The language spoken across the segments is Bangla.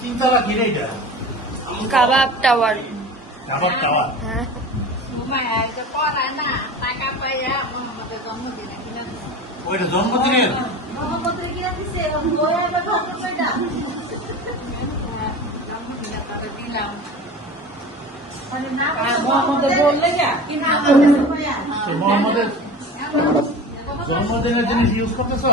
তিনতলা কিনে এটা কাবাব টাওয়ার। কাবাব টাওয়ার। হ্যাঁ ওইটা জন্মদিনের মোহাম্মদের জন্মদিনের জিনিস ইউজ করতেছ?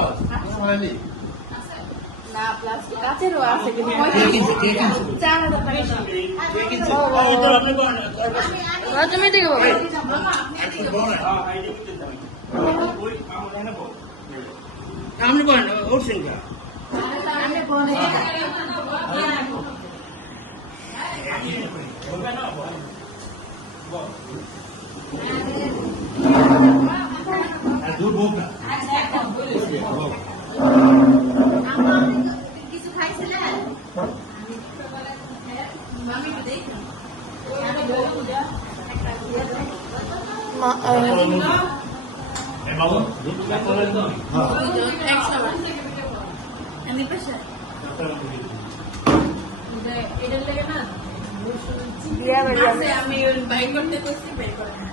তুমি দিকে বাবা আপনি বলেন ওর সঙ্গে দুধ ভোগ না কিছু খাইছিলেন? বাবু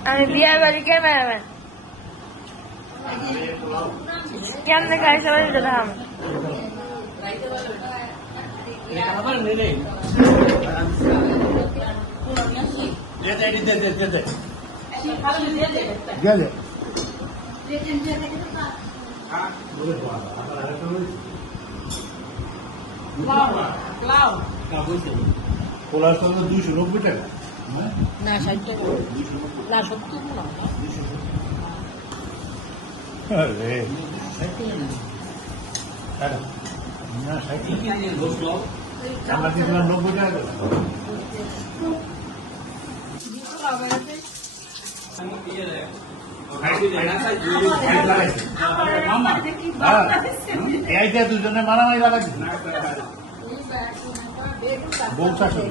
আমি বিয়ে বাড়ি ক্যামেরাম্যান কেমনে খাই সবাই দেখাম গেলে পোলার সঙ্গে 290 টাকা না 60 টাকা না 70 না আরে না 60 আমরা দিলাম 90 টাকা এইটা দুজনে মারামারি লাগাচ্ছি বউ শাশুড়ি